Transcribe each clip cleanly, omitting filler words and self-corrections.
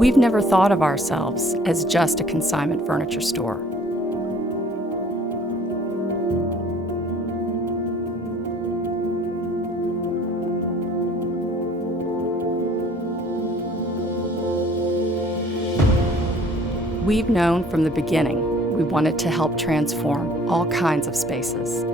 We've never thought of ourselves as just a consignment furniture store. We've known from the beginning we wanted to help transform all kinds of spaces.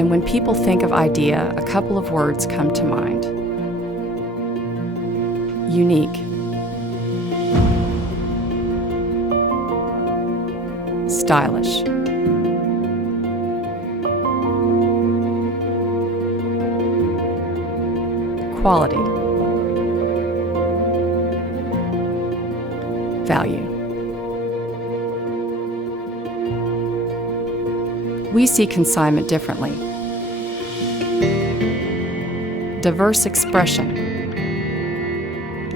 And when people think of IDEA, a couple of words come to mind. Unique. Stylish. Quality. Value. We see consignment differently. Diverse expression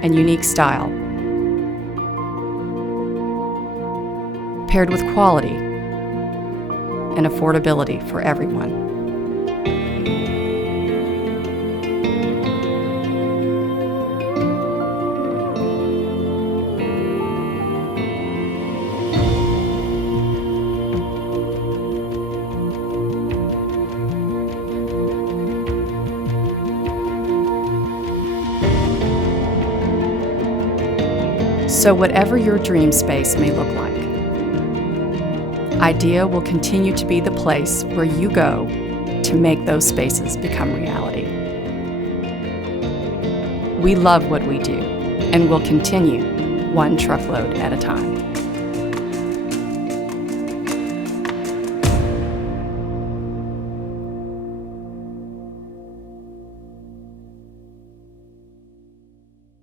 and unique style, paired with quality and affordability for everyone. So whatever your dream space may look like, IDEA will continue to be the place where you go to make those spaces become reality. We love what we do, and will continue one truckload at a time.